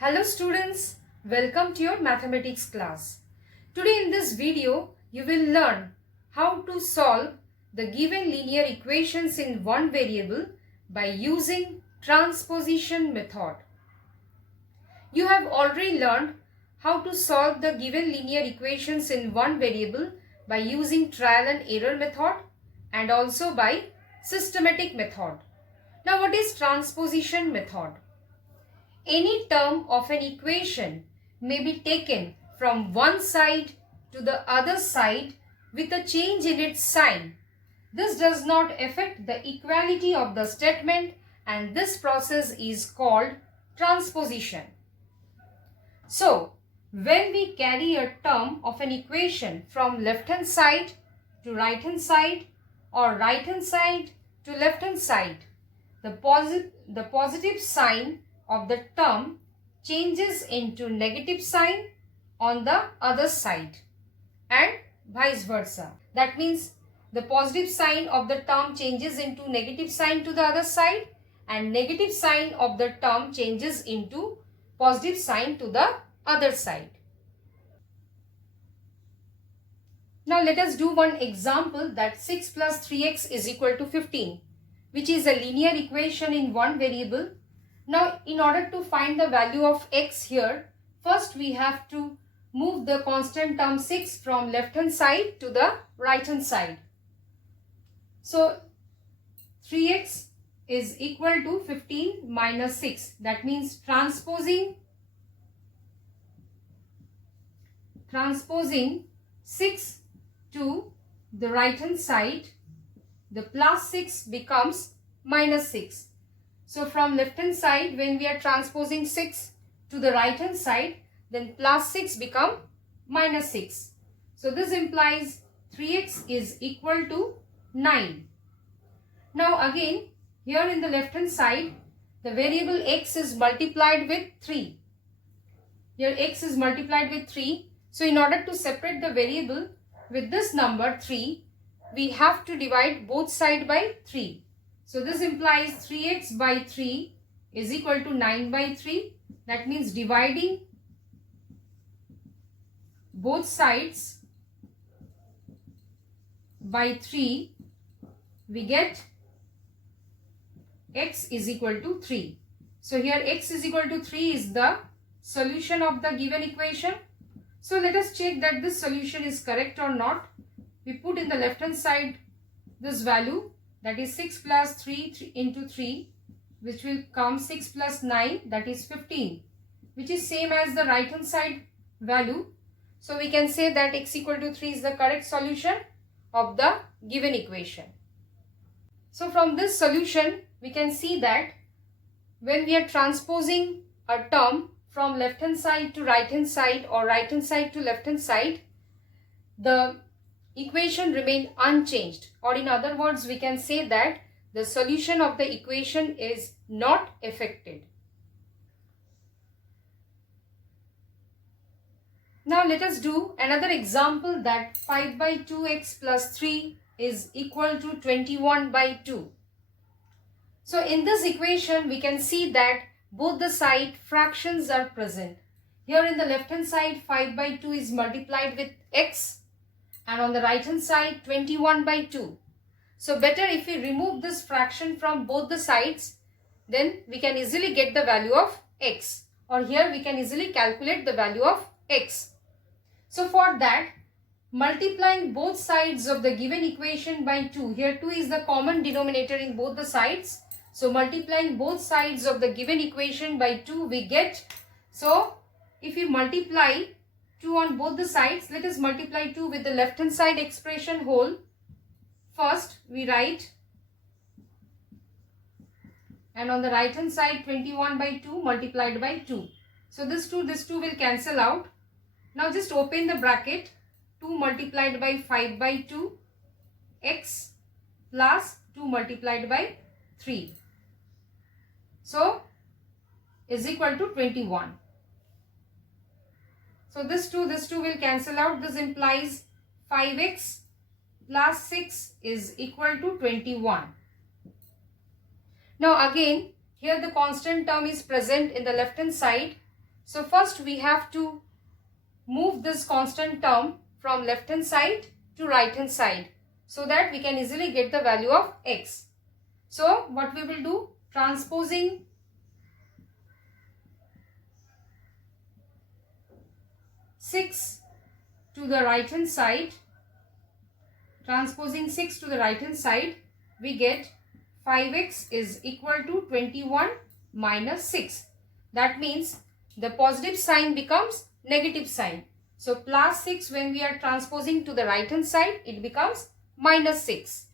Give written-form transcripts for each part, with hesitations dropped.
Hello students, welcome to your mathematics class. Today in this video, you will learn how to solve the given linear equations in one variable by using transposition method. You have already learned how to solve the given linear equations in one variable by using trial and error method and also by systematic method. Now what is transposition method? Any term of an equation may be taken from one side to the other side with a change in its sign. This does not affect the equality of the statement, and this process is called transposition. So, when we carry a term of an equation from left hand side to right hand side or right hand side to left hand side, the positive sign of the term changes into negative sign on the other side and vice versa. That means the positive sign of the term changes into negative sign to the other side and negative sign of the term changes into positive sign to the other side. Now let us do one example, that 6 plus 3x is equal to 15, which is a linear equation in one variable. Now, in order to find the value of x here, first we have to move the constant term 6 from left hand side to the right hand side. So, 3x is equal to 15 minus 6. That means transposing 6 to the right hand side, the plus 6 becomes minus 6. So from left hand side, when we are transposing 6 to the right hand side, then plus 6 become minus 6. So this implies 3x is equal to 9. Now again, here in the left hand side, the variable x is multiplied with 3. Here x is multiplied with 3. So in order to separate the variable with this number 3, we have to divide both sides by 3. So this implies 3x by 3 is equal to 9 by 3. That means dividing both sides by 3, we get x is equal to 3. So here x is equal to 3 is the solution of the given equation. So let us check that this solution is correct or not. We put in the left hand side this value, that is 6 plus 3 into 3, which will come 6 plus 9, that is 15, which is same as the right hand side value. So we can say that x equal to 3 is the correct solution of the given equation. So from this solution, we can see that when we are transposing a term from left hand side to right hand side or right hand side to left hand side, the equation remain unchanged, or in other words we can say that the solution of the equation is not affected. Now let us do another example, that 5 by 2x plus 3 is equal to 21 by 2. So in this equation we can see that both the side fractions are present. Here in the left hand side 5 by 2 is multiplied with x, and on the right hand side 21 by 2. So better if we remove this fraction from both the sides, then we can easily get the value of x, or here we can easily calculate the value of x. So for that, multiplying both sides of the given equation by 2, here 2 is the common denominator in both the sides. So multiplying both sides of the given equation by 2 we get. So if we multiply 2 on both the sides, let us multiply 2 with the left hand side expression whole. First we write, and on the right hand side 21 by 2 multiplied by 2. So this 2 will cancel out. Now just open the bracket, 2 multiplied by 5 by 2 x plus 2 multiplied by 3. So is equal to 21. So this 2 will cancel out. This implies 5x plus 6 is equal to 21. Now again, here the constant term is present in the left hand side. So first we have to move this constant term from left hand side to right hand side so that we can easily get the value of x. So what we will do, transposing six to the right hand side, we get 5x is equal to 21 minus 6. That means the positive sign becomes negative sign. So plus 6, when we are transposing to the right hand side, it becomes minus 6.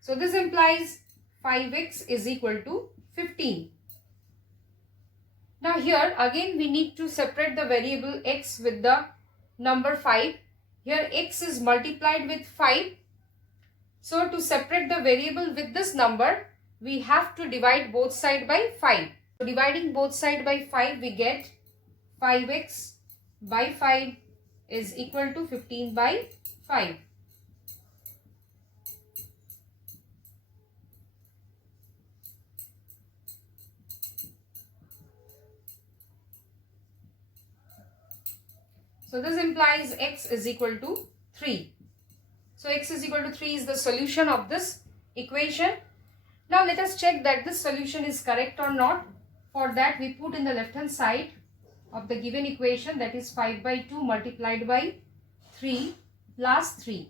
So this implies 5x is equal to 15. Now here again we need to separate the variable x with the number 5. Here x is multiplied with 5. So to separate the variable with this number, we have to divide both sides by 5. So dividing both sides by 5, we get 5x by 5 is equal to 15 by 5. So this implies x is equal to 3. So x is equal to 3 is the solution of this equation. Now let us check that this solution is correct or not. For that we put in the left hand side of the given equation, that is 5 by 2 multiplied by 3 plus 3.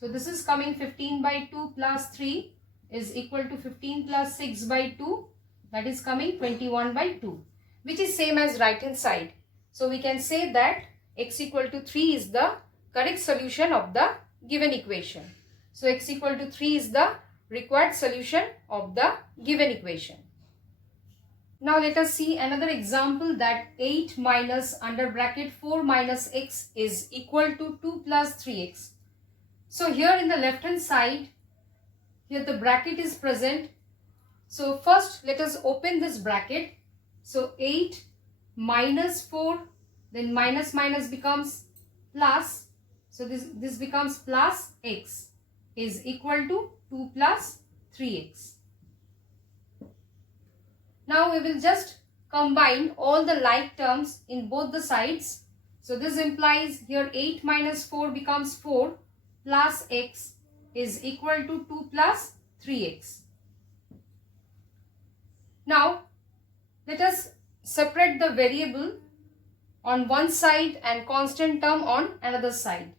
So this is coming 15 by 2 plus 3 is equal to 15 plus 6 by 2, that is coming 21 by 2, which is same as right hand side. So we can say that x equal to 3 is the correct solution of the given equation. So x equal to 3 is the required solution of the given equation. Now let us see another example, that 8 minus under bracket 4 minus x is equal to 2 plus 3x. So here in the left hand side, here the bracket is present. So first let us open this bracket. So 8 minus 4, then minus minus becomes plus. So this becomes plus x is equal to 2 plus 3x. Now we will just combine all the like terms in both the sides. So this implies here 8 minus 4 becomes 4 plus x is equal to 2 plus 3x. Now let us separate the variable on one side and constant term on another side.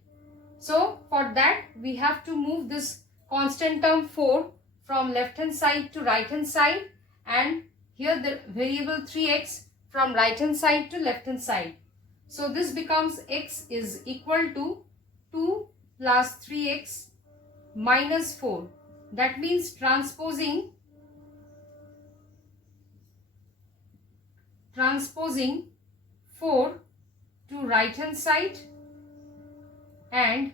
So for that we have to move this constant term 4 from left hand side to right hand side, and here the variable 3x from right hand side to left hand side. So this becomes x is equal to 2 plus 3x minus 4. That means transposing 4 to right hand side and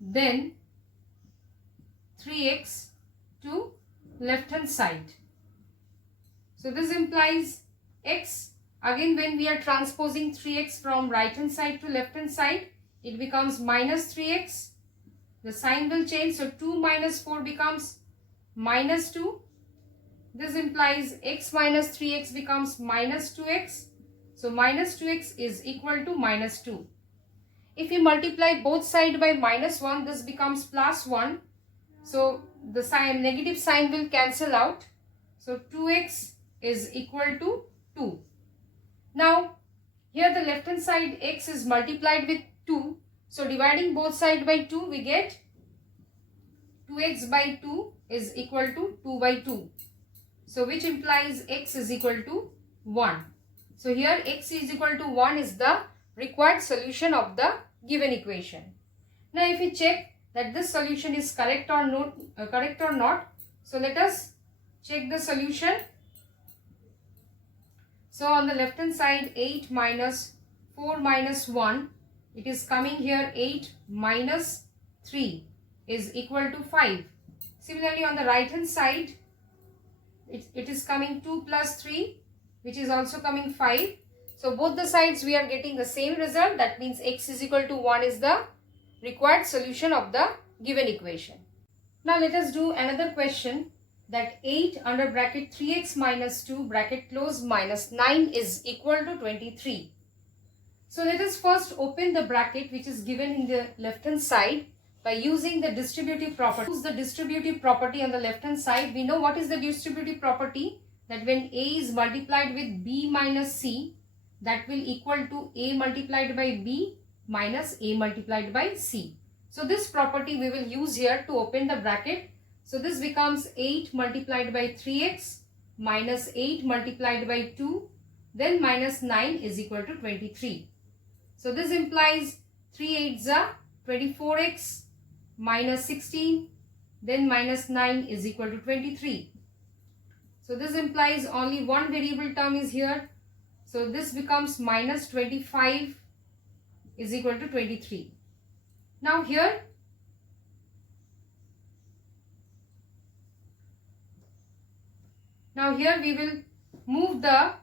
then 3x to left hand side. So this implies x, again when we are transposing 3x from right hand side to left hand side, it becomes minus 3x. The sign will change, so 2 minus 4 becomes minus 2. This implies x minus 3x becomes minus 2x. So minus 2x is equal to minus 2. If we multiply both sides by minus 1, this becomes plus 1. So the sign, negative sign will cancel out. So 2x is equal to 2. Now here the left hand side x is multiplied with 2. So dividing both sides by 2, we get 2x by 2 is equal to 2 by 2. So which implies x is equal to 1. So here x is equal to 1 is the required solution of the given equation. Now if we check that this solution is correct or not, so let us check the solution. So on the left hand side, 8 minus 4 minus 1, it is coming here 8 minus 3 is equal to 5. Similarly on the right hand side, it is coming 2 plus 3, which is also coming 5. So both the sides we are getting the same result. That means x is equal to 1 is the required solution of the given equation. Now let us do another question, that 8 under bracket 3x minus 2 bracket close minus 9 is equal to 23. So let us first open the bracket which is given in the left hand side by using the distributive property. Use the distributive property on the left hand side. We know what is the distributive property, that when A is multiplied with B minus C, that will equal to A multiplied by B minus A multiplied by C. So this property we will use here to open the bracket. So this becomes 8 multiplied by 3x minus 8 multiplied by 2, then minus 9 is equal to 23. So this implies 3 8s are 24x minus 16, then minus 9 is equal to 23. So this implies only one variable term is here. So this becomes minus 25 is equal to 23. Now here we will move the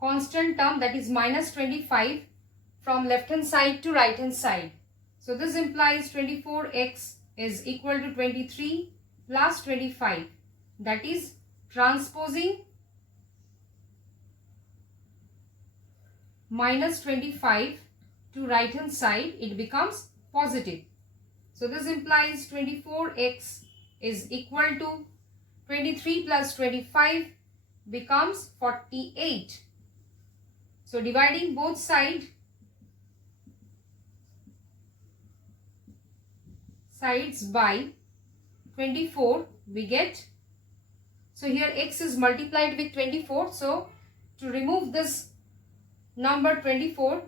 constant term, that is minus 25, from left hand side to right hand side. So this implies 24x is equal to 23 plus 25, that is transposing minus 25 to right hand side, it becomes positive. So this implies 24x is equal to 23 plus 25 becomes 48. So dividing both sides by 24 we get, so here x is multiplied with 24. So to remove this number 24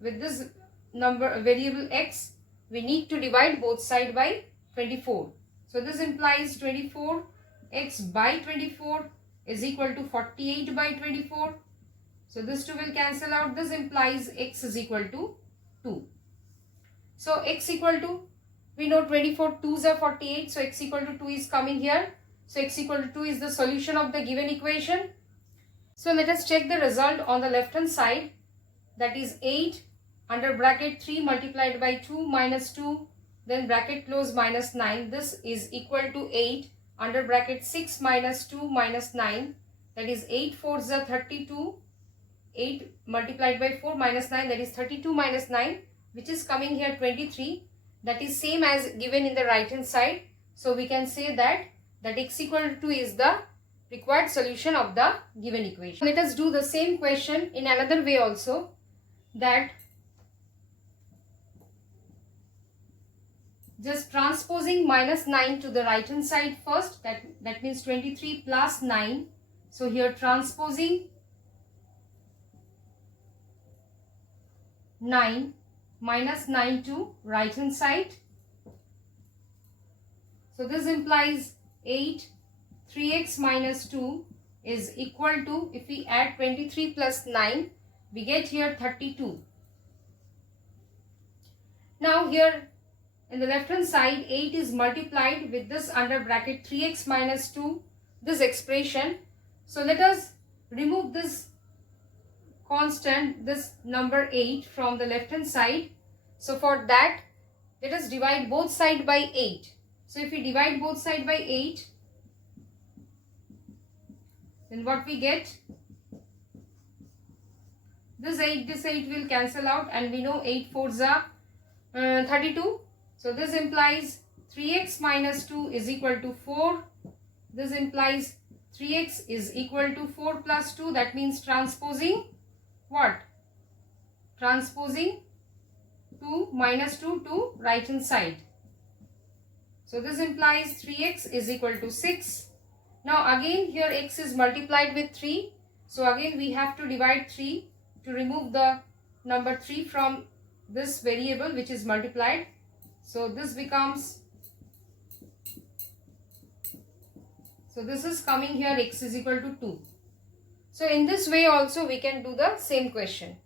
with this number variable x, we need to divide both sides by 24. So this implies 24x by 24 is equal to 48 by 24. So this 2 will cancel out. This implies x is equal to 2. So x equal to, we know 24 2s are 48. So x equal to 2 is coming here. So x equal to 2 is the solution of the given equation. So let us check the result on the left hand side. That is 8 under bracket 3 multiplied by 2 minus 2, then bracket close minus 9. This is equal to 8 under bracket 6 minus 2 minus 9. That is 8 4s are 32. 8 multiplied by 4 minus 9, that is 32 minus 9, which is coming here 23. That is same as given in the right hand side. So we can say that x equal to 2 is the required solution of the given equation. Let us do the same question in another way also, that just transposing minus 9 to the right hand side first, that means 23 plus 9. So here transposing 9 minus 9 to right hand side. So this implies 8 3x minus 2 is equal to, if we add 23 plus 9, we get here 32. Now here in the left hand side, 8 is multiplied with this under bracket 3x minus 2, this expression. So let us remove this constant, this number 8, from the left hand side. So for that, let us divide both sides by 8. So if we divide both sides by 8, then what we get? This 8 will cancel out, and we know 8 4s are 32. So this implies 3x minus 2 is equal to 4. This implies 3x is equal to 4 plus 2. That means transposing what? Transposing 2 minus 2 to right hand side. So this implies 3x is equal to 6. Now again here x is multiplied with 3. So again we have to divide 3 to remove the number 3 from this variable which is multiplied. So this becomes, so this is coming here x is equal to 2. So in this way also we can do the same question.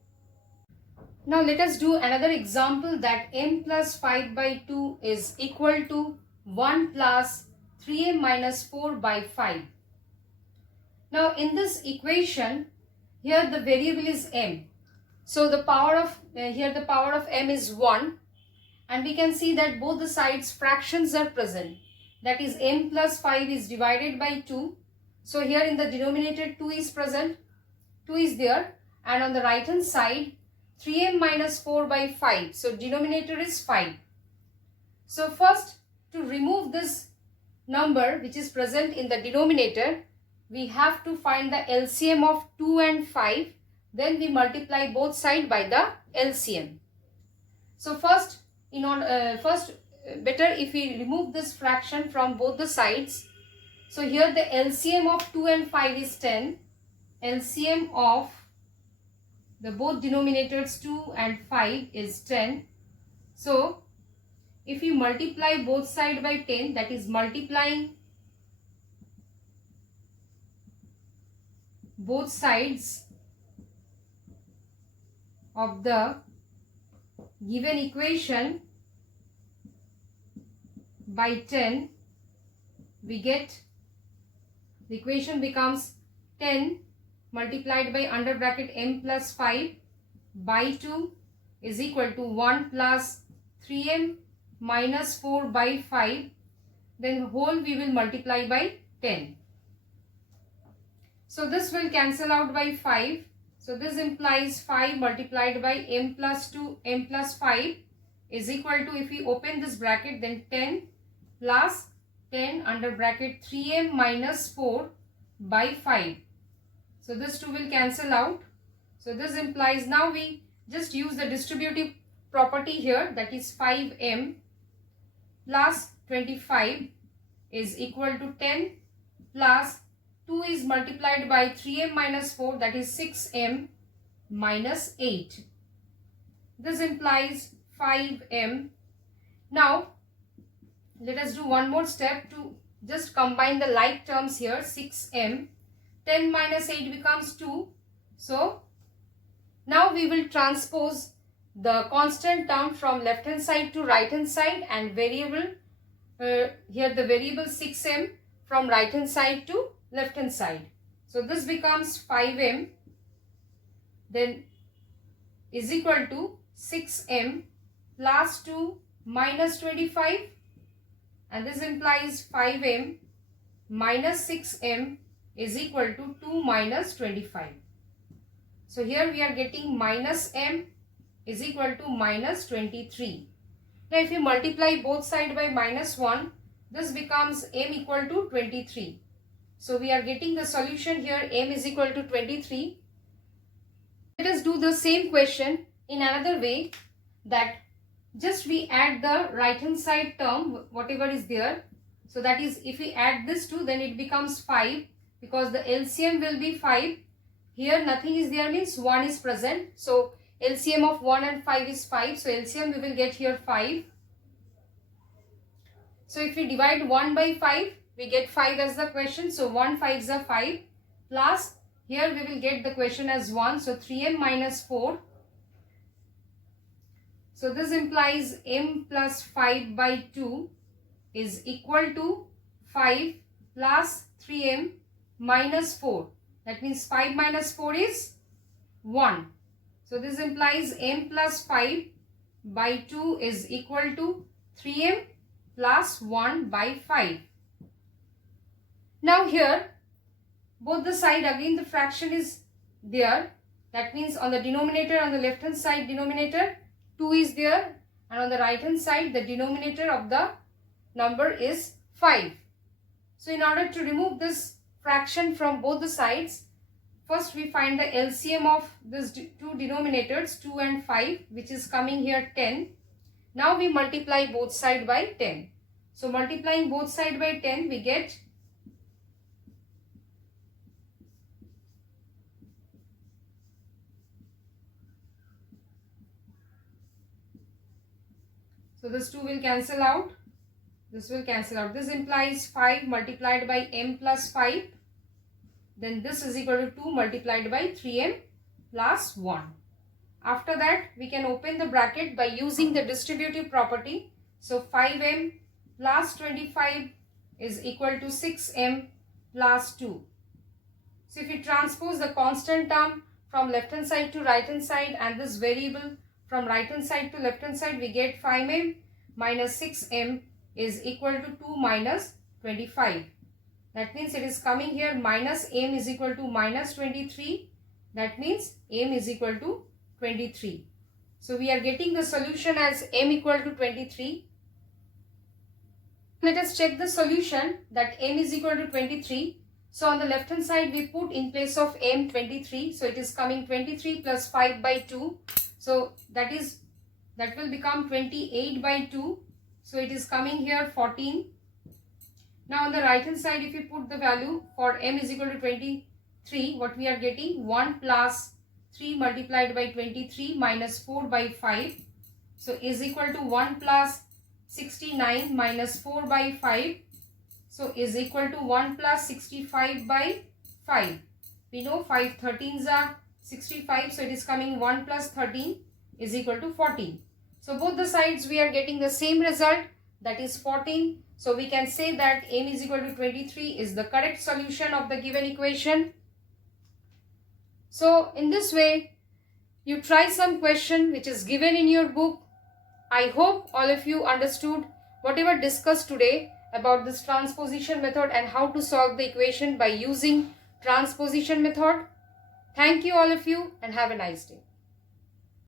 Now let us do another example, that m plus 5 by 2 is equal to 1 plus 3m minus 4 by 5. Now in this equation, here the variable is m. So the power of, here the power of m is 1. and we can see that both the sides fractions are present. That is, m plus 5 is divided by 2. So here in the denominator 2 is present, 2 is there, and on the right hand side 3m minus 4 by 5. So denominator is 5. So first, to remove this number which is present in the denominator, we have to find the LCM of 2 and 5. Then we multiply both sides by the LCM. So first, better if we remove this fraction from both the sides. So here the LCM of 2 and 5 is 10. LCM of the both denominators 2 and 5 is 10. So if you multiply both sides by 10, that is multiplying both sides of the given equation by 10, we get the equation becomes 10 multiplied by under bracket m plus 5 by 2 is equal to 1 plus 3m minus 4 by 5. Then whole we will multiply by 10. So this will cancel out by 5. So this implies 5 multiplied by m plus 2, m plus 5 is equal to, if we open this bracket, then 10 plus 10 under bracket 3m minus 4 by 5. So this 2 will cancel out. So this implies, now we just use the distributive property here, that is 5m plus 25 is equal to 10 plus 2 is multiplied by 3m minus 4, that is 6m minus 8. This implies 5m. Now let us do one more step to just combine the like terms here. 6m, 10 minus 8 becomes 2. So now we will transpose the constant term from left hand side to right hand side, and variable here the variable 6m from right hand side to left hand side. So this becomes 5m then is equal to 6m plus 2 minus 25, and this implies 5m minus 6m is equal to 2 minus 25. So here we are getting minus m is equal to minus 23. Now if you multiply both sides by minus 1, this becomes m equal to 23. So we are getting the solution here, m is equal to 23. Let us do the same question in another way, that just we add the right hand side term, whatever is there. So that is, if we add this 2, then it becomes 5, because the LCM will be 5. Here nothing is there, means 1 is present. So LCM of 1 and 5 is 5. So LCM we will get here 5. So if we divide 1 by 5, we get 5 as the question. So 1 5s are 5, plus here we will get the question as 1. So 3m minus 4. So this implies m plus 5 by 2 is equal to 5 plus 3m minus 4. That means 5 minus 4 is 1. So this implies m plus 5 by 2 is equal to 3m plus 1 by 5. Now here both the side, again the fraction is there. That means on the denominator, on the left hand side denominator 2 is there, and on the right hand side the denominator of the number is 5. So in order to remove this fraction from both the sides, first we find the LCM of these two denominators 2 and 5, which is coming here 10. Now we multiply both sides by 10. So multiplying both sides by 10, we get so this 2 will cancel out. This will cancel out. This implies 5 multiplied by m plus 5. Then this is equal to 2 multiplied by 3m plus 1. After that, we can open the bracket by using the distributive property. So 5m plus 25 is equal to 6m plus 2. So if you transpose the constant term from left hand side to right hand side and this variable from right hand side to left hand side, we get 5m minus 6m is equal to 2 minus 25. That means it is coming here minus m is equal to minus 23. That means m is equal to 23. So we are getting the solution as m equal to 23. Let us check the solution that m is equal to 23. So on the left hand side we put in place of m 23. So it is coming 23 plus 5 by 2. So that will become 28 by 2. So it is coming here 14. Now on the right hand side, if you put the value for m is equal to 23, what we are getting 1 plus 3 multiplied by 23 minus 4 by 5. So is equal to 1 plus 69 minus 4 by 5. So is equal to 1 plus 65 by 5. We know 5 13s are 65. So it is coming 1 plus 13 is equal to 14. So both the sides we are getting the same result, that is 14. So we can say that m is equal to 23 is the correct solution of the given equation. So in this way, you try some question which is given in your book. I hope all of you understood whatever discussed today about this transposition method and how to solve the equation by using transposition method. Thank you all of you and have a nice day.